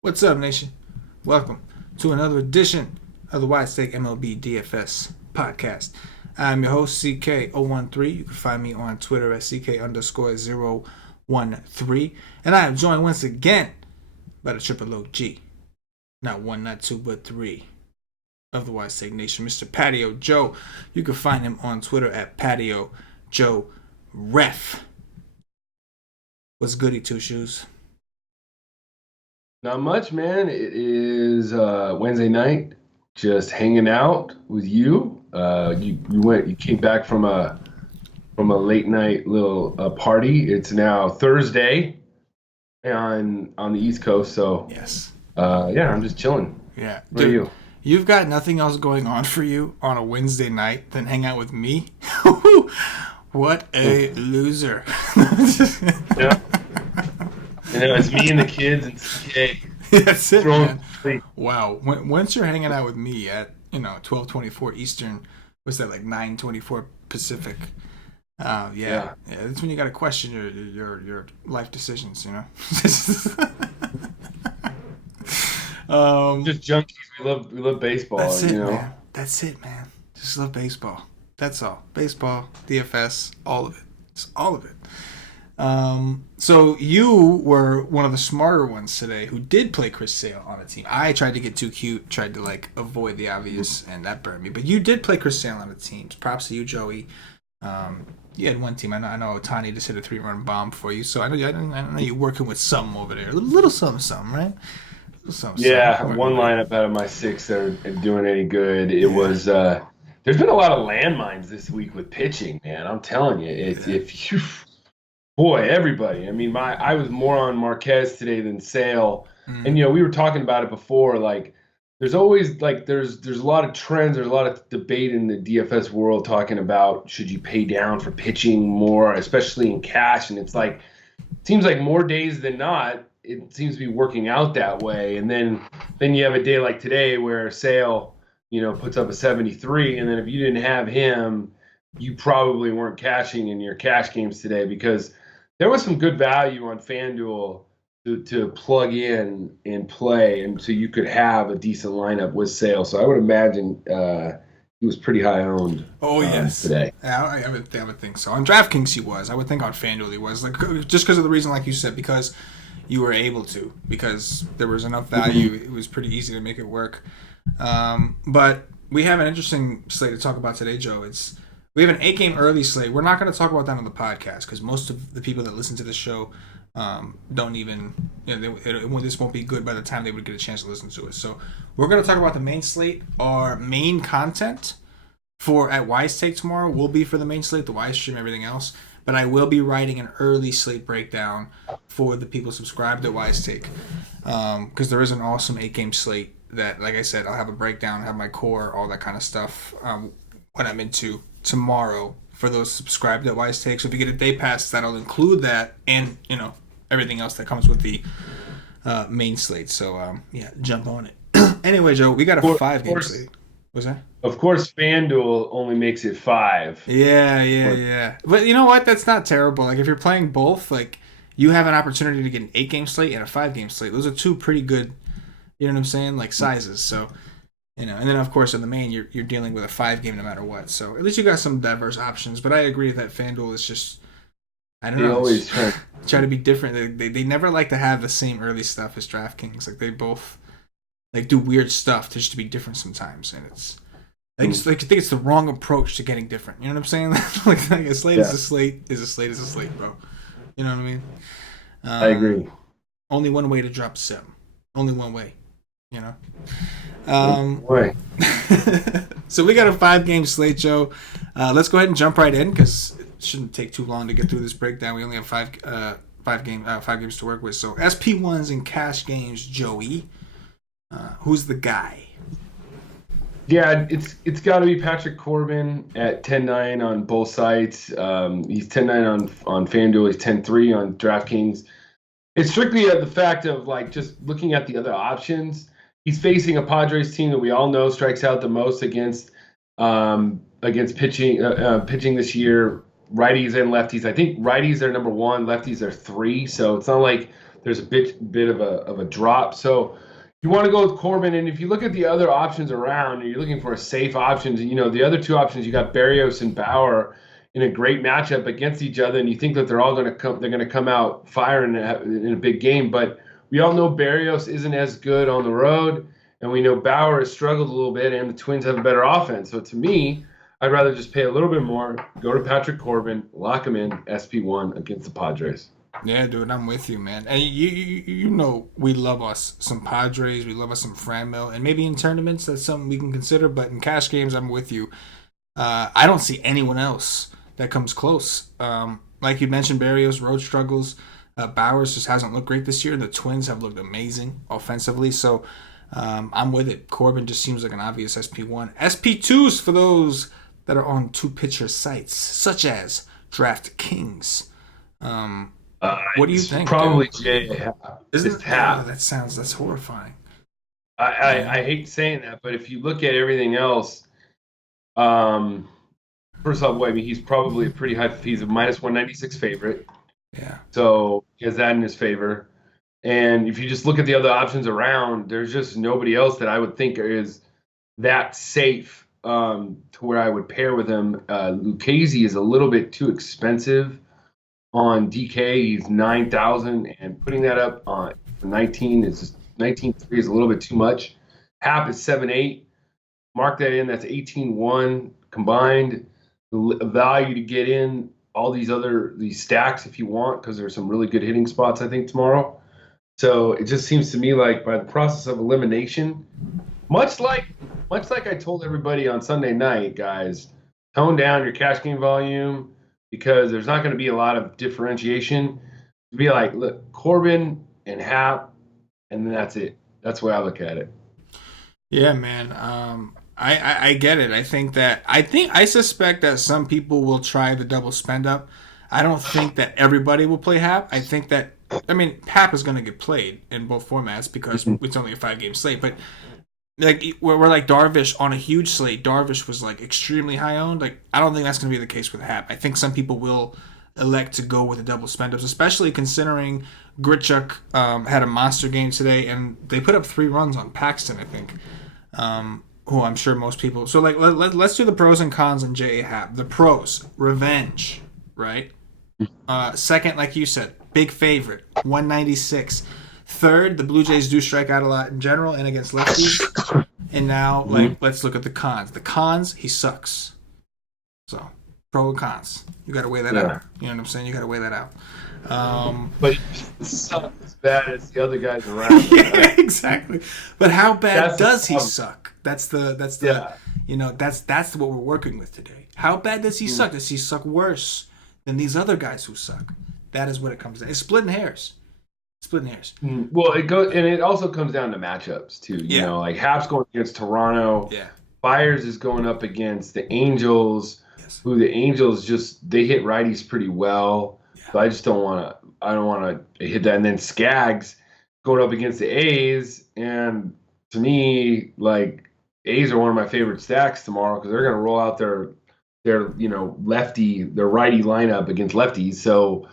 What's up, nation? Welcome to another edition of the Wide Stake MLB DFS podcast. I'm your host, CK013. You can find me on Twitter at CK_013. And I am joined once again by the Triple OG. Not one, not two, but three of the Wide Stake Nation, Mr. Patio Joe. You can find him on Twitter at Patio Joe Ref. What's goody, Two Shoes? Not much, man. It is Wednesday night, just hanging out with you. You came back from a late night little party. It's now Thursday on the East Coast, so yes. I'm just chilling. Yeah, what are you? You've got nothing else going on for you on a Wednesday night than hang out with me. What a loser! Yeah. It's me and the kids and CK. That's it, man. Wow. Once you're hanging out with me at 12:24 Eastern, what's that, like 9:24 Pacific? Yeah. That's when you got to question your life decisions. Just junkies. We love baseball. That's it, man. That's it, man. Just love baseball. That's all. Baseball, DFS, all of it. It's all of it. So you were one of the smarter ones today who did play Chris Sale on a team. I tried to get too cute, tried to avoid the obvious, and that burned me. But you did play Chris Sale on a team. Props to you, Joey. You had one team. I know Tani just hit a 3-run bomb for you, so I know you're working with something over there. A little something, right? Something. One lineup out of my 6 that are doing any good. It was. There's been a lot of landmines this week with pitching, man. I'm telling you, Boy, everybody. I mean, I was more on Marquez today than Sale. And, we were talking about it before. There's always, there's a lot of trends. There's a lot of debate in the DFS world talking about should you pay down for pitching more, especially in cash. And it's seems like more days than not, it seems to be working out that way. And then you have a day like today where Sale, puts up a 73. And then if you didn't have him, you probably weren't cashing in your cash games today because there was some good value on FanDuel to plug in and play, and so you could have a decent lineup with Sale. So I would imagine he was pretty high owned. Oh yes, today. Yeah, I would think so. On DraftKings he was. I would think on FanDuel he was. Just because of the reason, like you said, because you were able to, because there was enough value. It was pretty easy to make it work. But we have an interesting slate to talk about today, Joe. We have an 8-game early slate. We're not going to talk about that on the podcast because most of the people that listen to the show don't even, this won't be good by the time they would get a chance to listen to it. So we're going to talk about the main slate. Our main content at Wise Take tomorrow will be for the main slate, the Wise stream, everything else. But I will be writing an early slate breakdown for the people subscribed at Wise Take because there is an awesome 8-game slate that, like I said, I'll have a breakdown, have my core, all that kind of stuff when I'm into tomorrow for those subscribed at Wise Take. So if you get a day pass, that'll include that and everything else that comes with the main slate. So jump on it. Anyway, Joe, we got a 5-game slate. What's that? Of course, FanDuel only makes it 5. Yeah. But you know what? That's not terrible. If you're playing both, you have an opportunity to get an 8-game slate and a 5-game slate. Those are two pretty good, you know what I'm saying, sizes. So. And then of course in the main you're dealing with a 5-game no matter what. So at least you got some diverse options. But I agree that FanDuel is just, I don't know. They always try to be different. They never like to have the same early stuff as DraftKings. They both do weird stuff just to be different sometimes. And I think it's the wrong approach to getting different. You know what I'm saying? A slate is a slate is a slate is a slate, bro. You know what I mean? I agree. Only one way to drop 7. Only one way. So we got a 5-game slate, Joe. Let's go ahead and jump right in because it shouldn't take too long to get through this breakdown. We only have 5 games to work with. So SP1s and cash games, Joey. Who's the guy? Yeah, it's got to be Patrick Corbin at 10-9 on both sites. He's 10-9 on FanDuel. He's 10-3 on DraftKings. It's strictly the fact of just looking at the other options. He's facing a Padres team that we all know strikes out the most against against pitching this year, righties and lefties. I think righties are number one, lefties are three. So it's not like there's a bit of a drop. So you want to go with Corbin, and if you look at the other options around, and you're looking for a safe options. The other two options, you got Berrios and Bauer in a great matchup against each other, and you think that they're all going to come. They're going to come out firing in a big game, but we all know Berrios isn't as good on the road, and we know Bauer has struggled a little bit, and the Twins have a better offense. So to me, I'd rather just pay a little bit more, go to Patrick Corbin, lock him in SP1 against the Padres. Yeah, dude, I'm with you, man. And you know we love us some Padres, we love us some Franmil, and maybe in tournaments that's something we can consider. But in cash games, I'm with you. I don't see anyone else that comes close. Like you mentioned, Berrios road struggles. Bowers just hasn't looked great this year. The Twins have looked amazing offensively, so I'm with it. Corbin just seems like an obvious SP1. SP2s for those that are on two pitcher sites, such as DraftKings. What do you think? Probably Jay. Isn't it? Oh, that's horrifying. I hate saying that, but if you look at everything else, first off, he's probably a pretty high. He's a -196 favorite. Yeah. So he has that in his favor. And if you just look at the other options around, there's just nobody else that I would think is that safe to where I would pair with him. Lucchesi is a little bit too expensive on DK. He's 9,000, and putting that up on 19 is just 19.3 is a little bit too much. Hap is 7.8. Mark that in. That's 18.1 combined. The value to get in all these stacks if you want, because there's some really good hitting spots I think tomorrow. So it just seems to me like by the process of elimination, much like I told everybody on Sunday night, guys, tone down your cash game volume because there's not going to be a lot of differentiation. To be like, look, Corbin and Hap, and then that's it. That's the way I look at it. Yeah, man. I get it. I suspect that some people will try the double spend up. I don't think that everybody will play Hap. I think that Hap is going to get played in both formats because it's only a 5-game slate. But like we're like Darvish on a huge slate. Darvish was like extremely high owned. Like I don't think that's going to be the case with Hap. I think some people will elect to go with the double spend ups, especially considering Grichuk had a monster game today, and they put up 3 runs on Paxton. I think. Who I'm sure most people. So like let's do the pros and cons on J.A. Happ. The pros: revenge, right? Second, like you said, big favorite, 196. Third, the Blue Jays do strike out a lot in general and against lefties. And now, let's look at the cons. The cons: he sucks. So pro and cons. You got to weigh that out. You know what I'm saying? You got to weigh that out. But he sucks as bad as the other guys around. Yeah, exactly. But how bad does he suck? That's what we're working with today. How bad does he suck? Does he suck worse than these other guys who suck? That is what it comes down. It's splitting hairs. Well, it also comes down to matchups too. You know, like Hap's going against Toronto. Yeah. Byers is going up against the Angels. Yes. Who the Angels they hit righties pretty well. Yeah. So I just don't want to hit that. And then Skaggs going up against the A's, and to me, like A's are one of my favorite stacks tomorrow because they're going to roll out their righty lineup against lefties. So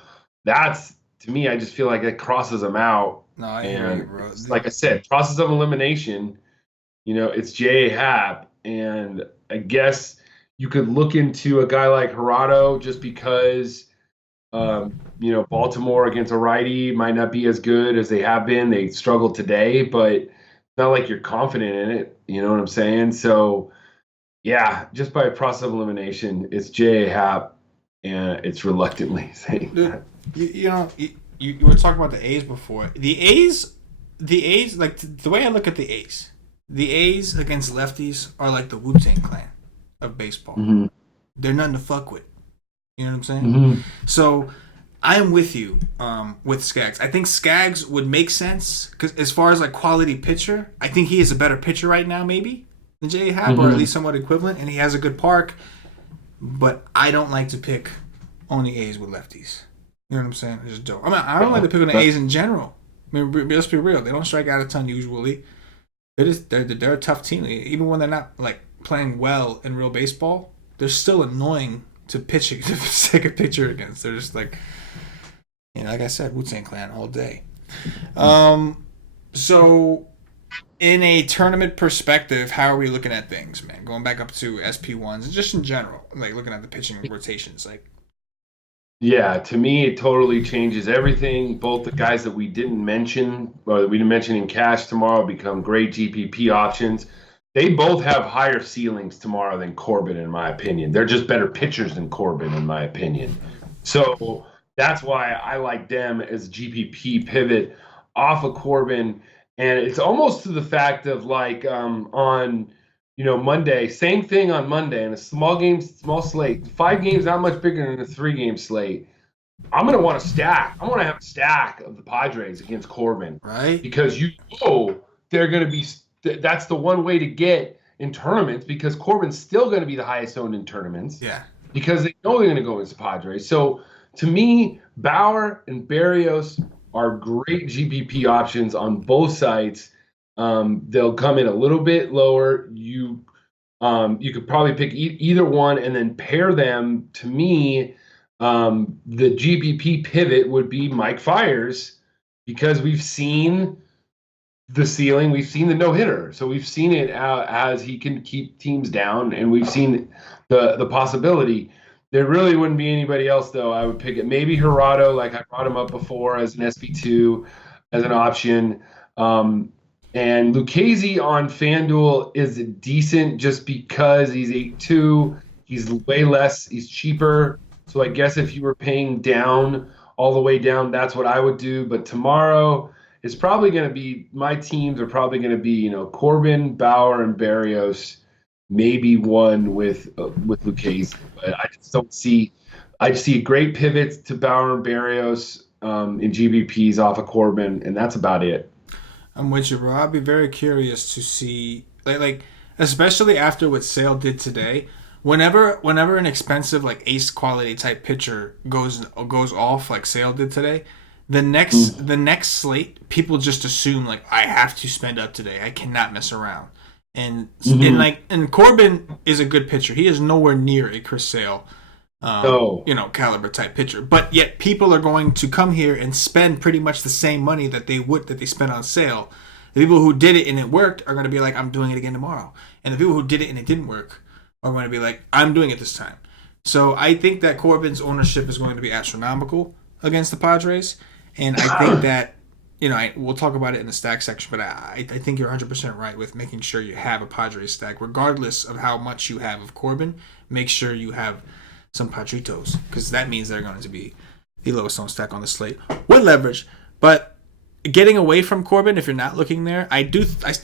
that's, to me, I just feel like it crosses them out. No, I hear you, bro. Like I said, process of elimination. It's J.A. Happ, and I guess you could look into a guy like Gerardo just because. Baltimore against a righty might not be as good as they have been. They struggled today, but it's not like you're confident in it. You know what I'm saying? So, yeah, just by process of elimination, it's J.A. Happ, and it's reluctantly saying that. You were talking about the A's before. The A's, like the way I look at the A's against lefties are like the Wu-Tang Clan of baseball. Mm-hmm. They're nothing to fuck with. You know what I'm saying? Mm-hmm. So I am with you with Skaggs. I think Skaggs would make sense because as far as like quality pitcher, I think he is a better pitcher right now maybe than J.A. Happ, or at least somewhat equivalent, and he has a good park. But I don't like to pick only A's with lefties. You know what I'm saying? I just don't. I don't like to pick on the A's in general. Let's be real. They don't strike out a ton usually. They're a tough team. Even when they're not like playing well in real baseball, they're still annoying to pitch to take a picture against. They're just like, like I said, Wu-Tang Clan all day. So in a tournament perspective, how are we looking at things, man? Going back up to SP1s and just in general, like looking at the pitching rotations, like. Yeah, to me, it totally changes everything. Both the guys that we didn't mention, or that we didn't mention in cash tomorrow, become great GPP options. They both have higher ceilings tomorrow than Corbin, in my opinion. They're just better pitchers than Corbin, in my opinion. So that's why I like them as GPP pivot off of Corbin. And it's almost to the fact of like on Monday, same thing on Monday in a small slate, 5 games, not much bigger than a 3-game slate. I'm going to want to stack. I want to have a stack of the Padres against Corbin. Right. Because they're going to be, that's the one way to get in tournaments because Corbin's still going to be the highest owned in tournaments. Yeah. Because they know they're going to go against the Padres. So to me, Bauer and Berrios are great GPP options on both sides. They'll come in a little bit lower. You could probably pick either one and then pair them. To me, the GPP pivot would be Mike Fiers because we've seen the ceiling. We've seen the no-hitter. So we've seen it as he can keep teams down, and we've seen the possibility. There really wouldn't be anybody else, though. I would pick it. Maybe Gerardo, like I brought him up before as an SP2, as an option. And Lucchesi on FanDuel is decent just because he's 8.2. He's way less. He's cheaper. So I guess if you were paying down, all the way down, that's what I would do. But tomorrow is probably going to be – my teams are probably going to be, Corbin, Bauer, and Berrios. Maybe one with Lucchesi, but I just don't see. I see a great pivot to Bauer and Berrios in GBPs off of Corbin, and that's about it. I'm with you, bro. I'll be very curious to see, like especially after what Sale did today. Whenever an expensive like ace quality type pitcher goes off like Sale did today, the next slate people just assume like I have to spend up today. I cannot mess around. And Corbin is a good pitcher. He is nowhere near a Chris Sale, caliber type pitcher. But yet people are going to come here and spend pretty much the same money that they spent on Sale. The people who did it and it worked are going to be like, I'm doing it again tomorrow. And the people who did it and it didn't work are going to be like, I'm doing it this time. So I think that Corbin's ownership is going to be astronomical against the Padres, and I think that. We'll talk about it in the stack section, but I think you're 100% right with making sure you have a Padres stack. Regardless of how much you have of Corbin, make sure you have some Padritos, because that means they're going to be the lowest owned stack on the slate with leverage. But getting away from Corbin, if you're not looking there, I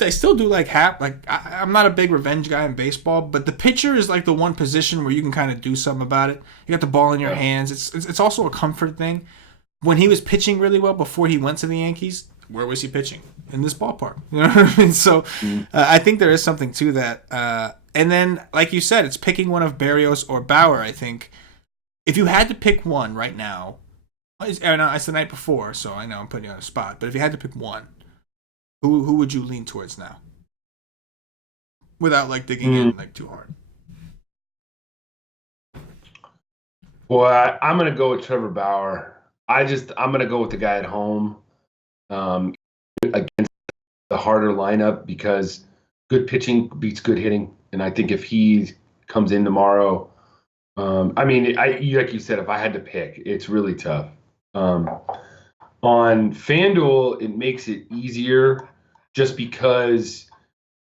still do like Hap. Like I'm not a big revenge guy in baseball, but the pitcher is like the one position where you can kind of do something about it. You got the ball in your hands. It's also a comfort thing. When he was pitching really well before he went to the Yankees, where was he pitching? In this ballpark. You know what I mean? So I think there is something to that. And then, like you said, it's picking one of Berrios or Bauer, I think. If you had to pick one right now, it's the night before, so I know I'm putting you on a spot, but if you had to pick one, who would you lean towards now? Without, like, digging in, like, too hard. Well, I'm going to go with Trevor Bauer. I'm going to go with the guy at home against the harder lineup because good pitching beats good hitting. And I think if he comes in tomorrow, like you said, if I had to pick, it's really tough. On FanDuel, it makes it easier just because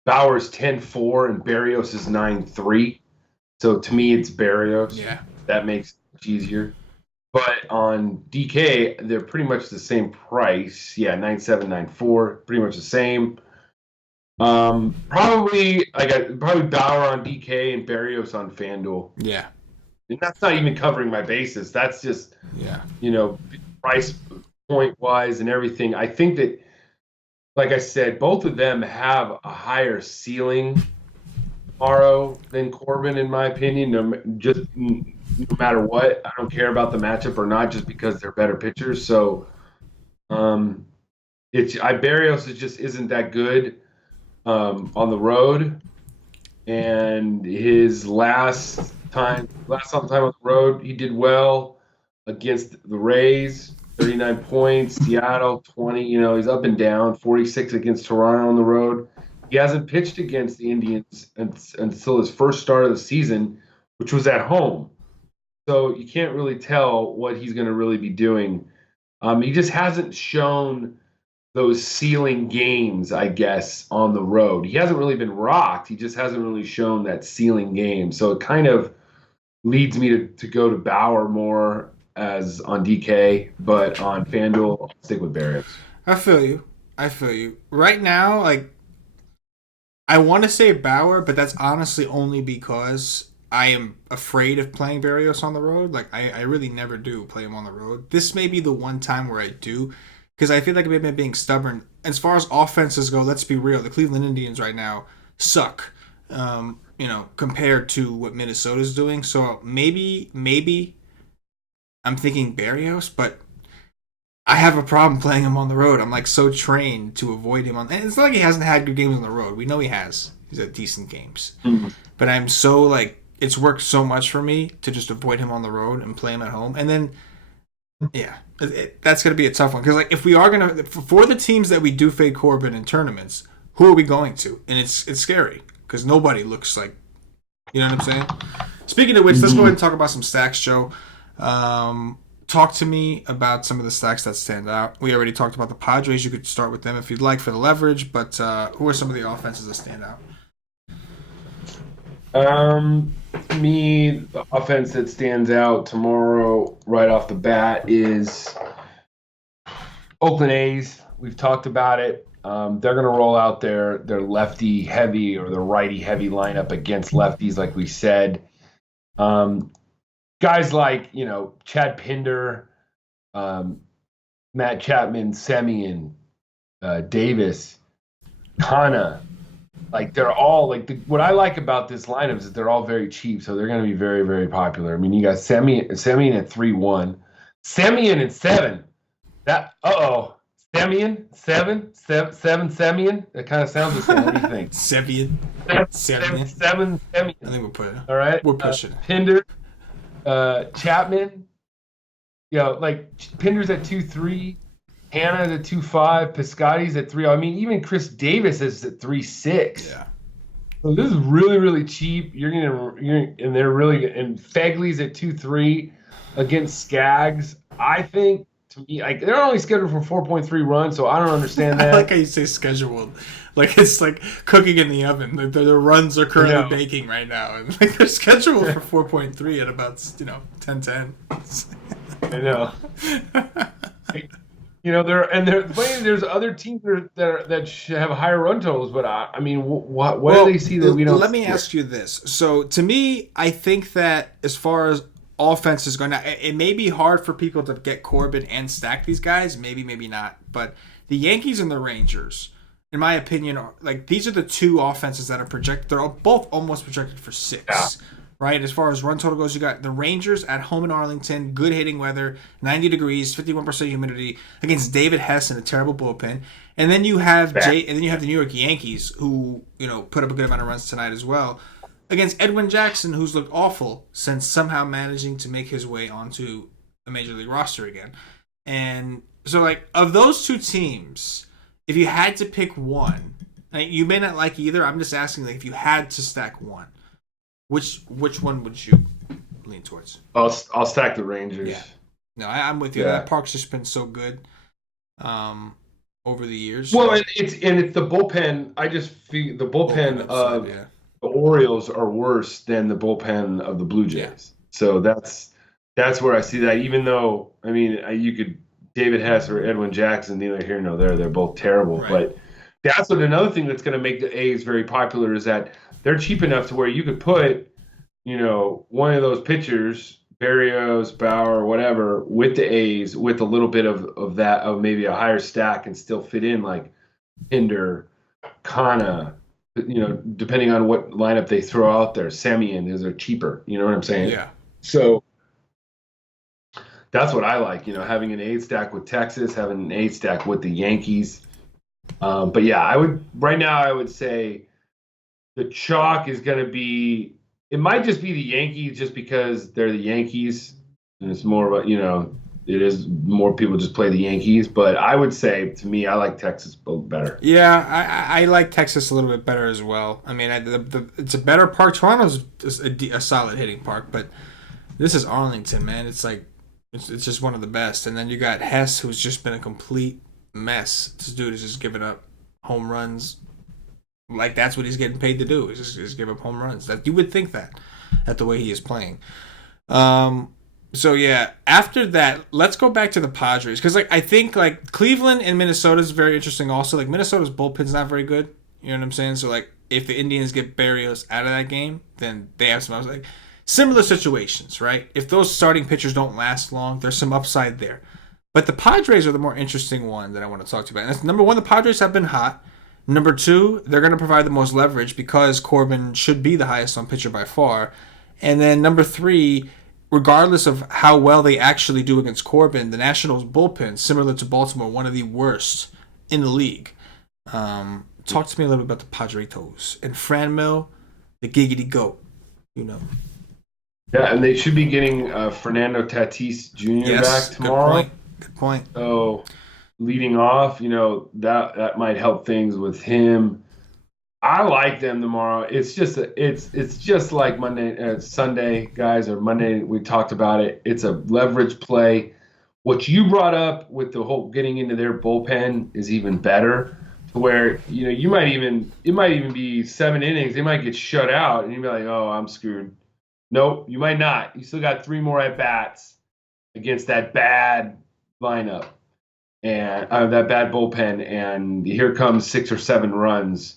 Bauer's 10-4 and Berrios is 9-3. So to me, it's Berrios. Yeah. That makes it easier. But on DK, they're pretty much the same price. Yeah, 9.7, 9.4, pretty much the same. Probably Bauer on DK and Berrios on FanDuel. Yeah. And that's not even covering my bases. That's just, price point wise and everything. I think that, like I said, both of them have a higher ceiling tomorrow than Corbin, in my opinion. No matter what, I don't care about the matchup or not, just because they're better pitchers. So, Berrios just isn't that good on the road, and his last Last time on the road, he did well against the Rays, 39 points. Seattle, 20. He's up and down. 46 against Toronto on the road. He hasn't pitched against the Indians until his first start of the season, which was at home. So you can't really tell what he's going to really be doing. He just hasn't shown those ceiling games, I guess, on the road. He hasn't really been rocked. He just hasn't really shown that ceiling game. So it kind of leads me to go to Bauer more as on DK, but on FanDuel, I'll stick with Barrios. I feel you. Right now, like, I want to say Bauer, but that's honestly only because I am afraid of playing Barrios on the road. Like, I really never do play him on the road. This may be the one time where I do, because I feel like maybe I'm being stubborn. As far as offenses go, let's be real. The Cleveland Indians right now suck, compared to what Minnesota's doing. So maybe I'm thinking Barrios, but I have a problem playing him on the road. I'm like so trained to avoid him on. And it's not like he hasn't had good games on the road. We know he has. He's had decent games, but I'm so like it's worked so much for me to just avoid him on the road and play him at home. And then, yeah, that's gonna be a tough one because like if we are gonna for the teams that we do fade Corbin in tournaments, who are we going to? And it's scary because nobody looks like, you know what I'm saying. Speaking of which, let's go ahead and talk about some stacks, Joe. Talk to me about some of the stacks that stand out. We already talked about the Padres. You could start with them if you'd like for the leverage, but who are some of the offenses that stand out? The offense that stands out tomorrow right off the bat is Oakland A's. We've talked about it. They're going to roll out their lefty heavy or their righty heavy lineup against lefties, like we said. Guys like, Chad Pinder, Matt Chapman, Semien, Davis, Kana, like they're all like what I like about this lineup is that they're all very cheap, so they're going to be very, very popular. I mean, you got Semien at 3-1, Semien at 7. Semien 7, Semien. That kind of sounds the same. What do you think? Semien. 7 Semien. I think we'll put it. All right, we're pushing Pinder. Chapman, like Pinder's at 2-3, Hannah's at 2-5, Piscotty's at 3. I mean, even Chris Davis is at 3-6. Yeah. So this is really, really cheap. And they're really good. And Fegley's at 2-3 against Skaggs. I think to me, like they're only scheduled for 4.3 runs, so I don't understand that. I like how you say scheduled. Like it's like cooking in the oven. Like the runs are currently baking right now, and like they're scheduled for 4.3 at about 10:10. I know. There's other teams that should have higher run totals, but I mean, what do they see that we don't? Let me ask you this. So to me, I think that as far as offense is going to, it may be hard for people to get Corbin and stack these guys. Maybe not. But the Yankees and the Rangers, in my opinion, like these are the two offenses that are projected. They're both almost projected for 6, right? As far as run total goes, you got the Rangers at home in Arlington, good hitting weather, 90 degrees, 51% humidity against David Hess and a terrible bullpen. And then you have the New York Yankees who put up a good amount of runs tonight as well against Edwin Jackson, who's looked awful since somehow managing to make his way onto a major league roster again. And so, like, of those two teams, if you had to pick one, you may not like either. I'm just asking, like, if you had to stack one, which one would you lean towards? I'll stack the Rangers. Yeah. No, I'm with you. Yeah. That park's just been so good over the years. Well, it's the bullpen. I just feel the bullpen of the Orioles are worse than the bullpen of the Blue Jays. Yeah. So that's where I see that. Even though, I mean, you could David Hess or Edwin Jackson, neither here nor there. They're both terrible. Right. But that's another thing that's going to make the A's very popular is that they're cheap enough to where you could put, one of those pitchers, Barrios, Bauer, whatever, with the A's with a little bit of that, of maybe a higher stack and still fit in like Pinder, Kana, depending on what lineup they throw out there. Semien is cheaper. You know what I'm saying? Yeah. So that's what I like, having an 8 stack with Texas, having an 8 stack with the Yankees. But yeah, I would say the chalk is going to be it might just be the Yankees just because they're the Yankees, and it's more about, it is more people just play the Yankees. But I would say, to me, I like Texas better. Yeah, I like Texas a little bit better as well. I mean, it's a better park. Toronto's a solid hitting park, but this is Arlington, man. It's like it's just one of the best. And then you got Hess, who's just been a complete mess. This dude is just giving up home runs. Like that's what he's getting paid to do. Is just give up home runs. That you would think that, at the way he is playing. So yeah, after that, let's go back to the Padres because I think Cleveland and Minnesota is very interesting. Also, Minnesota's bullpen's not very good. You know what I'm saying? So if the Indians get Barrios out of that game, then they have some. I was similar situations, right? If those starting pitchers don't last long, there's some upside there. But the Padres are the more interesting one that I want to talk to you about. And that's, number one, the Padres have been hot. Number two, they're going to provide the most leverage because Corbin should be the highest on pitcher by far. And then number three, regardless of how well they actually do against Corbin, the Nationals bullpen, similar to Baltimore, one of the worst in the league. Talk to me a little bit about the Padres and Franmil, the giggity goat. Yeah, and they should be getting Fernando Tatis Jr. back tomorrow. Good point. So leading off, that might help things with him. I like them tomorrow. It's just like Monday, Sunday, guys, or Monday. We talked about it. It's a leverage play. What you brought up with the whole getting into their bullpen is even better. To where it might even be 7 innings. They might get shut out, and you'd be like, "Oh, I'm screwed." Nope, you might not. You still got 3 more at bats against that bad lineup and that bad bullpen, and here comes 6 or 7 runs.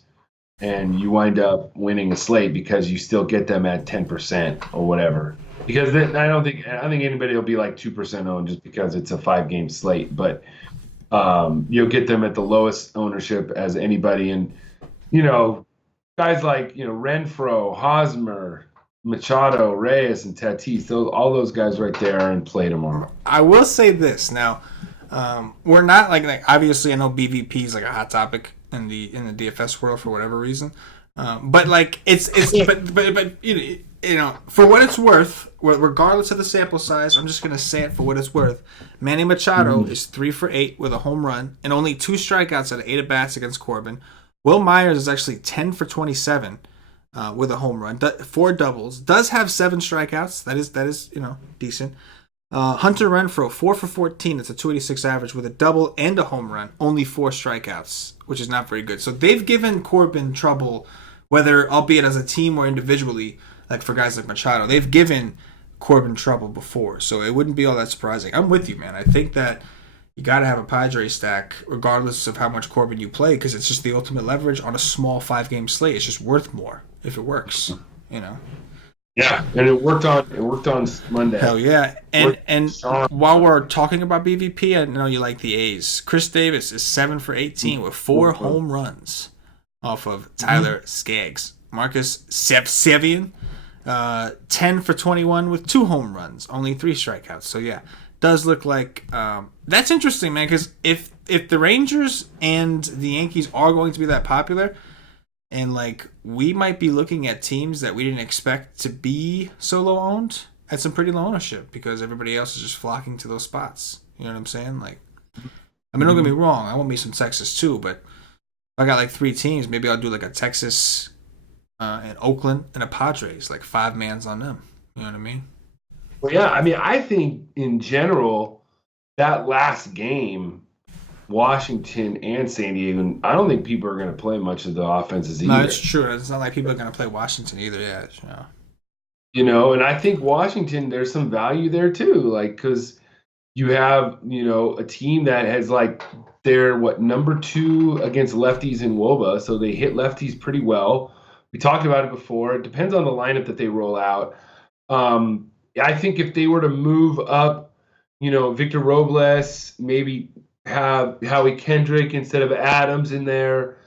And you wind up winning a slate because you still get them at 10% or whatever. Because then I think anybody will be like 2% owned just because it's a 5-game slate. But you'll get them at the lowest ownership as anybody. And guys like Renfroe, Hosmer, Machado, Reyes, and Tatis, all those guys right there are in play tomorrow. I will say this now. We're not obviously I know BVP is a hot topic in the DFS world for whatever reason, but it's for what it's worth, regardless of the sample size, I'm just gonna say it for what it's worth. Manny Machado is 3 for 8 with a home run and only 2 strikeouts out of 8 at bats against Corbin. Will Myers is actually 10 for 27 with a home run, 4 doubles, does have 7 strikeouts. That is decent. Hunter Renfroe, 4 for 14. It's a 286 average with a double and a home run. Only 4 strikeouts, which is not very good. So they've given Corbin trouble, whether albeit as a team or individually. For guys like Machado, they've given Corbin trouble before, so it wouldn't be all that surprising. I'm with you, man. I think that you got to have a Padres stack, regardless of how much Corbin you play, because it's just the ultimate leverage on a small 5-game slate. It's just worth more if it works, Yeah, and it worked on Monday. Hell yeah. And while we're talking about BVP, I know you like the A's. Chris Davis is 7 for 18 with 4 home runs off of Tyler Skaggs. Marcus Semien, 10 for 21 with 2 home runs, only 3 strikeouts. So yeah, does look like that's interesting, man, because if the Rangers and the Yankees are going to be that popular, and we might be looking at teams that we didn't expect to be solo owned at some pretty low ownership because everybody else is just flocking to those spots. You know what I'm saying? Don't get me wrong, I want me some Texas too, but if I got 3 teams, maybe I'll do a Texas and Oakland and a Padres, 5 mans on them. You know what I mean? Well, yeah, I think in general that last game, Washington and San Diego, I don't think people are going to play much of the offenses either. No, it's true. It's not like people are going to play Washington either. Yeah. And I think Washington, there's some value there too. Because you have, a team that has they're number 2 against lefties in WOBA, so they hit lefties pretty well. We talked about it before. It depends on the lineup that they roll out. I think if they were to move up, Victor Robles, maybe have Howie Kendrick instead of Adams in there,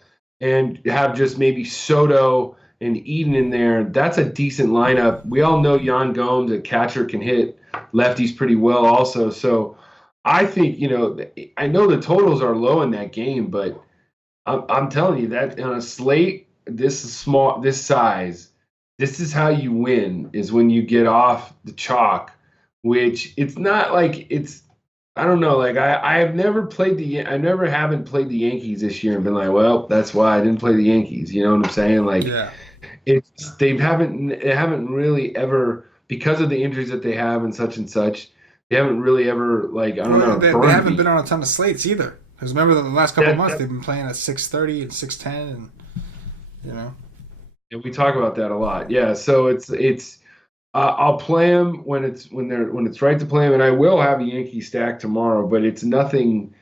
and have just maybe Soto and Eden in there, that's a decent lineup. We all know Yan Gomes, a catcher, can hit lefties pretty well also. So I think, I know the totals are low in that game, but I'm telling you that on a slate this size, this is how you win is when you get off the chalk, which it's not like it's I don't know, like I have never played I never haven't played the Yankees this year and been like, well, that's why I didn't play the Yankees. You know what I'm saying? Like Yeah. they haven't really ever because of the injuries that they have and such, they haven't really ever like I don't Well, know, they burned haven't me. been on a ton of slates either. Because remember the last couple of That, months that they've been playing at 6:30 and 6:10, and you know. yeah, we talk about that a lot. Yeah, so it's I'll play them when it's right to play them, and I will have a Yankee stack tomorrow. But it's nothing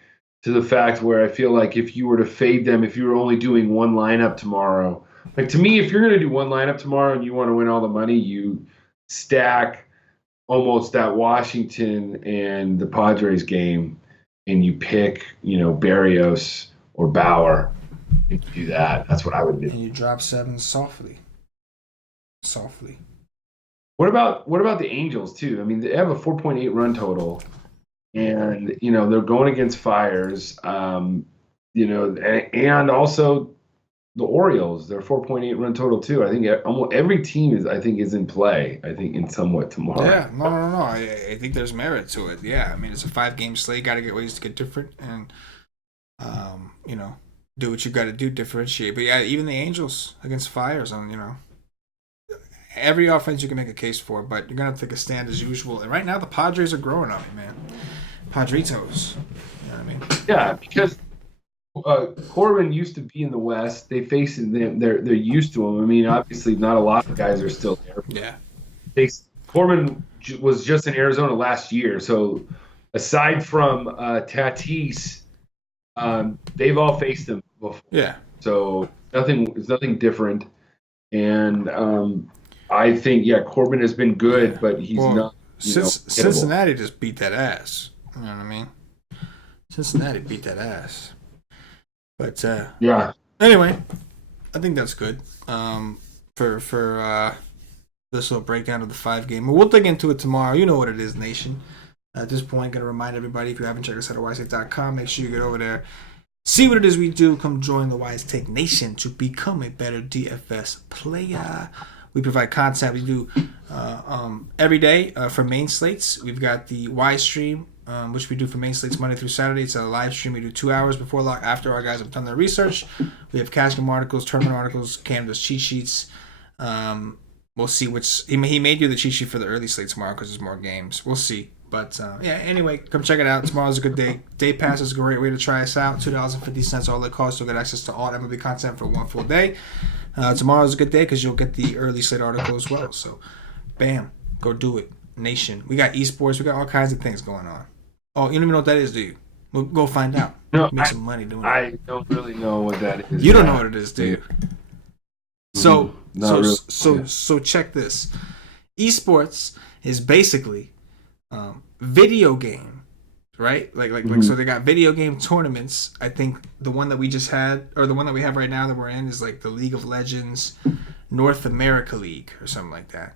to the fact where I feel like if you were to fade them, if you were only doing one lineup tomorrow, like to me, if you're going to do one lineup tomorrow and you want to win all the money, you stack almost that Washington and the Padres game, and you pick Barrios or Bauer and do that. That's what I would do. And you drop 7 softly. Softly. What about the Angels too? I mean, they have a 4.8 run total, and they're going against Fires. And also the Orioles, they're 4.8 run total too. I think almost every team is in play. I think in somewhat tomorrow. Yeah, no. I think there's merit to it. Yeah, I mean it's a 5-game slate. Got to get ways to get different, and do what you got to do, differentiate. But yeah, even the Angels against Fires, every offense you can make a case for, but you're gonna take a stand as usual. And right now the Padres are growing on me, man. Padritos. You know what I mean? Yeah, because Corbin used to be in the West. They face them. They're used to him. I mean, obviously, not a lot of guys are still there. Yeah. Corbin was just in Arizona last year, so aside from Tatis, they've all faced him before. Yeah. So it's nothing different. And I think Corbin has been good, but he's not. Cincinnati just beat that ass. You know what I mean? Cincinnati beat that ass. But anyway, I think that's good. For this little breakdown of the 5-game. We'll dig into it tomorrow. You know what it is, Nation. At this point, going to remind everybody, if you haven't checked us out at wisetape.com, make sure you get over there. See what it is we do. Come join the Wise Take Nation to become a better DFS player. We provide content. We do every day for main slates. We've got the Wise stream, which we do for main slates Monday through Saturday. It's a live stream. We do 2 hours before lock, after our guys have done their research. We have cash game articles, tournament articles, canvas cheat sheets. We'll see which he may do the cheat sheet for the early slate tomorrow because there's more games. We'll see. But anyway, come check it out. Tomorrow's a good day. Day Pass is a great way to try us out. $2.50 all it costs. You'll get access to all MLB content for one full day. Tomorrow's a good day because you'll get the early slate article as well. So, bam, go do it, Nation. We got eSports. We got all kinds of things going on. Oh, you don't even know what that is, do you? We'll go find out. No, Make some money doing it. I don't really know what that is. You don't know what it is, do you? So, really. So check this. Esports is basically video game, right? Like so they got video game tournaments. I think the one that we just had, or the one that we have right now that we're in, is like the League of Legends North America League or something like that.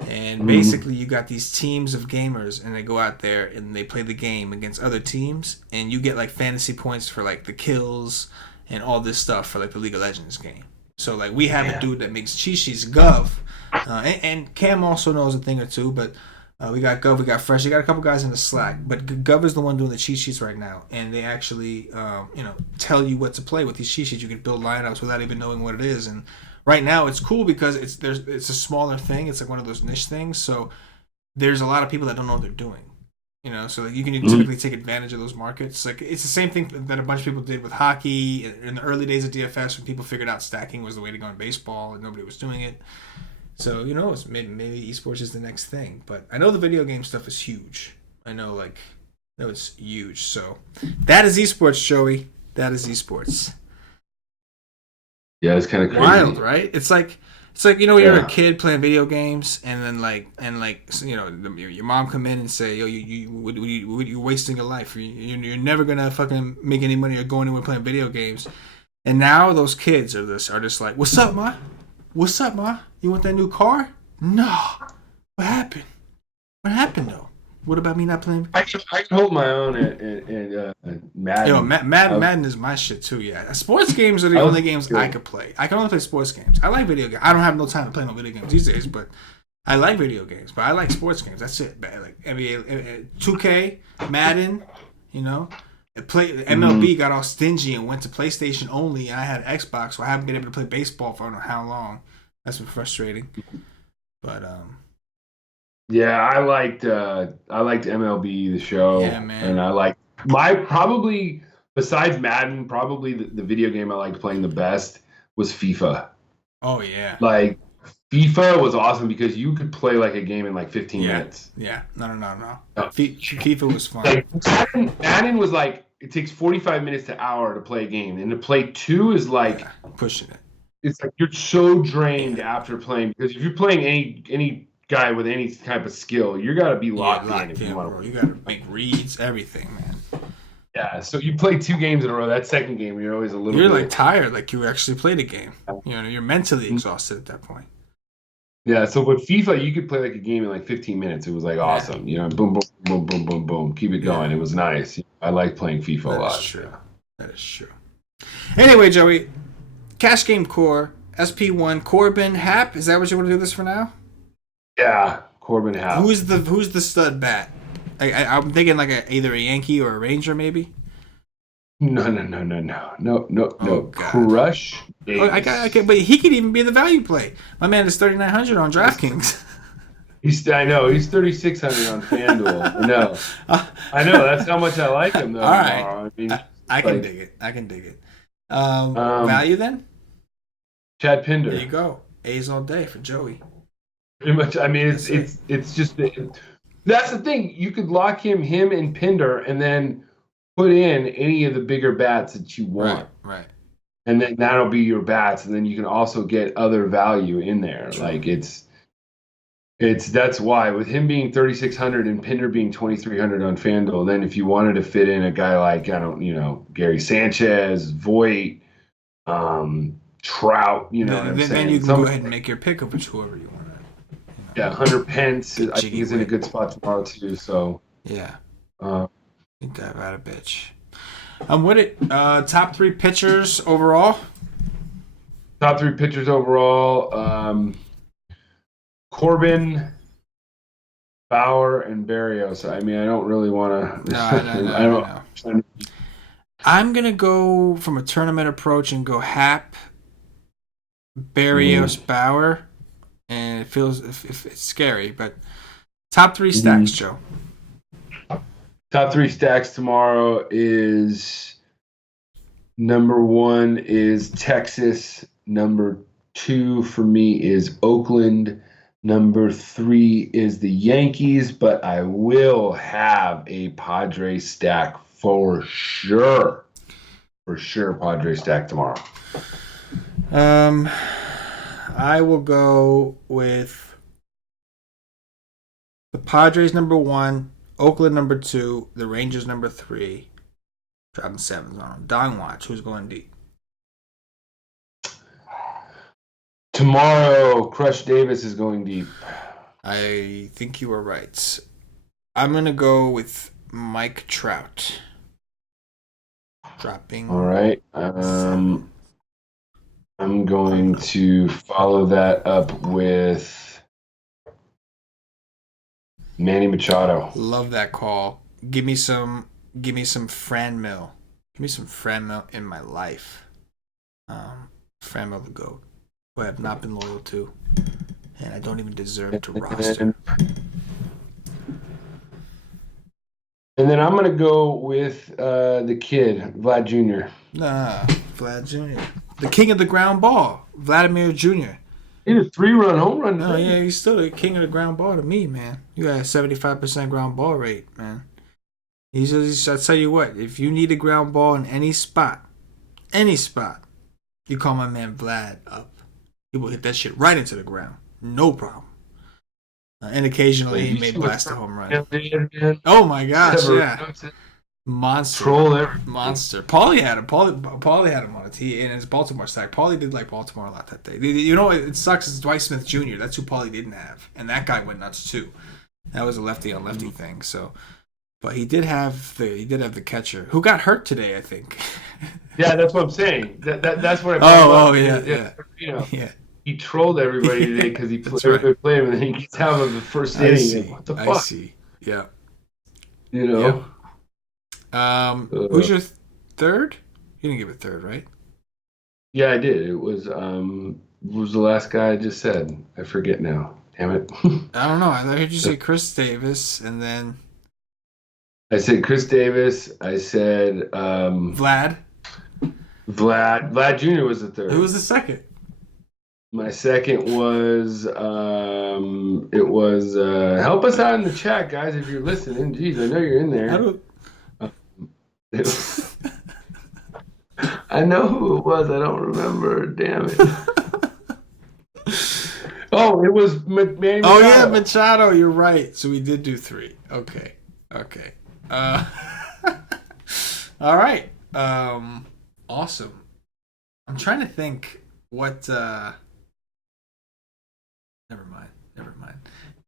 And basically you got these teams of gamers and they go out there and they play the game against other teams, and you get like fantasy points for like the kills and all this stuff for like the League of Legends game. So like we have a dude that makes cheat sheets, Gov, and Cam also knows a thing or two, but we got Gov, we got Fresh, we got a couple guys in the Slack, but Gov is the one doing the cheat sheets right now, and they actually tell you what to play with these cheat sheets. You can build lineups without even knowing what it is, and right now it's cool because it's a smaller thing. It's like one of those niche things, so there's a lot of people that don't know what they're doing. So like you can typically take advantage of those markets. Like it's the same thing that a bunch of people did with hockey in the early days of DFS when people figured out stacking was the way to go in baseball and nobody was doing it. So maybe esports is the next thing. But I know the video game stuff is huge. I know it's huge. So that is esports, Joey. That is esports. Yeah, it's kind of crazy. Wild, right? It's like you're a kid playing video games, and then your mom come in and say, "Yo, you're wasting your life. You're never gonna fucking make any money or go anywhere playing video games." And now those kids are just like, "What's up, ma? What's up, ma? You want that new car? No. What happened? What happened though? What about me not playing?" I can hold my own and Madden. Madden is my shit too. Yeah, sports games are the only games I could play. I can only play sports games. I like video games. I don't have no time to play no video games these days, but I like video games. But I like sports games. That's it. Like NBA, 2K, Madden. You know, MLB got all stingy and went to PlayStation only. And I had Xbox, so I haven't been able to play baseball for I don't know how long. That's been frustrating. But yeah, I liked MLB the show. Yeah, man. And I like besides Madden, probably the video game I liked playing the best was FIFA. Oh yeah. Like FIFA was awesome because you could play like a game in like 15 minutes. Yeah. No. FIFA was fun. Like, Madden was like it takes 45 minutes to an hour to play a game, and to play 2 is like pushing it. It's like you're so drained after playing because if you're playing any guy with any type of skill, you got to be locked in if you want to. You got to make reads, everything, man. Yeah, so you play 2 games in a row. That second game, you're always a little. You're like tired, like you actually played a game. You know, you're mentally exhausted at that point. Yeah, so with FIFA, you could play like a game in like 15 minutes. It was like awesome. You know, boom, boom, boom, boom, boom, boom. Keep it going. It was nice. I like playing FIFA a lot. That's true. That is true. Anyway, Joey, Cash Game Core, SP1, Corbin, Hap. Is that what you want to do this for now? Yeah, Corbin, Hap. Who's the stud bat? I'm thinking like either a Yankee or a Ranger, maybe. No. Crush. But he could even be the value play. My man is 3,900 on DraftKings. I know he's 3,600 on FanDuel. No, I know that's how much I like him though. All right, I mean, I can dig it. Value then? Chad Pinder. There you go. A's all day for Joey. Pretty much. I mean, it's just that's the thing. You could lock him and Pinder, and then put in any of the bigger bats that you want. Right. And then that'll be your bats, and then you can also get other value in there. True. Like that's why with him being 3,600 and Pinder being 2,300 on FanDuel, then if you wanted to fit in a guy like Gary Sanchez, Voit, Trout, then you can go ahead and make your pick of whoever you want. Yeah, Hunter Pence, I think is in a good spot tomorrow too. So yeah, ain't that bad a bitch. Top 3 pitchers overall? Top 3 pitchers overall. Corbin, Bauer, and Barrios. I mean, I don't really want to. No. I'm gonna go from a tournament approach and go Hap, Barrios, Bauer, and it feels if it's scary, but top 3 stacks, Joe. Top 3 stacks tomorrow is number 1 is Texas. Number 2 for me is Oakland. Number 3 is the Yankees, but I will have a Padres stack for sure. For sure, Padres stack tomorrow. I will go with the Padres number 1, Oakland number 2, the Rangers number 3. Dropping 7s on them. Dong watch. Who's going deep? Tomorrow, Crush Davis is going deep. I think you are right. I'm going to go with Mike Trout. Dropping. All right. I'm going to follow that up with Manny Machado. Love that call. Give me some Franmil. Give me some Franmil in my life. Franmil the GOAT, who I have not been loyal to, and I don't even deserve to roster. And then I'm going to go with the kid, Vlad Jr. Vlad Jr. The king of the ground ball, Vladimir Jr. He had a 3-run home run. No, yeah, he's still the king of the ground ball to me, man. You got a 75% ground ball rate, man. I'll tell you what, if you need a ground ball in any spot, you call my man Vlad up. He will hit that shit right into the ground. No problem. And occasionally he may blast a home run. Oh my gosh, yeah. Monster. Monster. Paulie had him. Paulie had him on it. He in his Baltimore stack. Paulie did like Baltimore a lot that day. You know, it sucks. It's Dwight Smith Jr. That's who Paulie didn't have. And that guy went nuts too. That was a lefty on lefty thing. So But he did have the catcher who got hurt today, I think. Yeah, that's what I'm saying. That's what I. Yeah. He trolled everybody today because he played him, and then he gets out of the first I inning. see. What the fuck? I see. Yeah. You know. Who's your third? You didn't give a third, right? Yeah, I did. It was the last guy I just said? I forget now. Damn it. I don't know. I heard you say Chris Davis, and then I said Chris Davis. I said Vlad. Vlad Jr. was the third. Who was the second? My second was help us out in the chat, guys, if you're listening. Jeez, I know you're in there. I know who it was. I don't remember. Damn it. Oh, it was Manny Machado. Oh yeah, Machado. You're right. So we did do 3. Okay. All right. Awesome. I'm trying to think what. Never mind.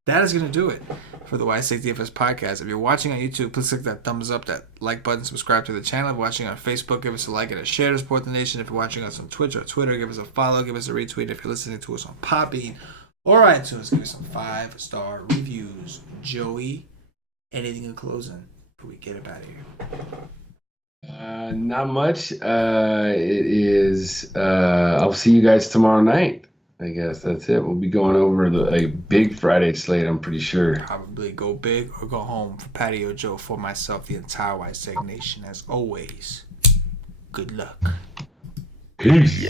That is going to do it for the Why Slate DFS podcast. If you're watching on YouTube, please click that thumbs up, that like button, subscribe to the channel. If you're watching on Facebook, give us a like and a share to support the nation. If you're watching us on Twitch or Twitter, give us a follow, give us a retweet. If you're listening to us on Poppy or iTunes, give us some 5-star reviews. Joey, anything in closing before we get up out of here? Not much. It is. I'll see you guys tomorrow night. I guess that's it. We'll be going over a big Friday slate, I'm pretty sure. Probably go big or go home for Patio Joe, for myself, the entire White Slate Nation. As always, good luck. Peace.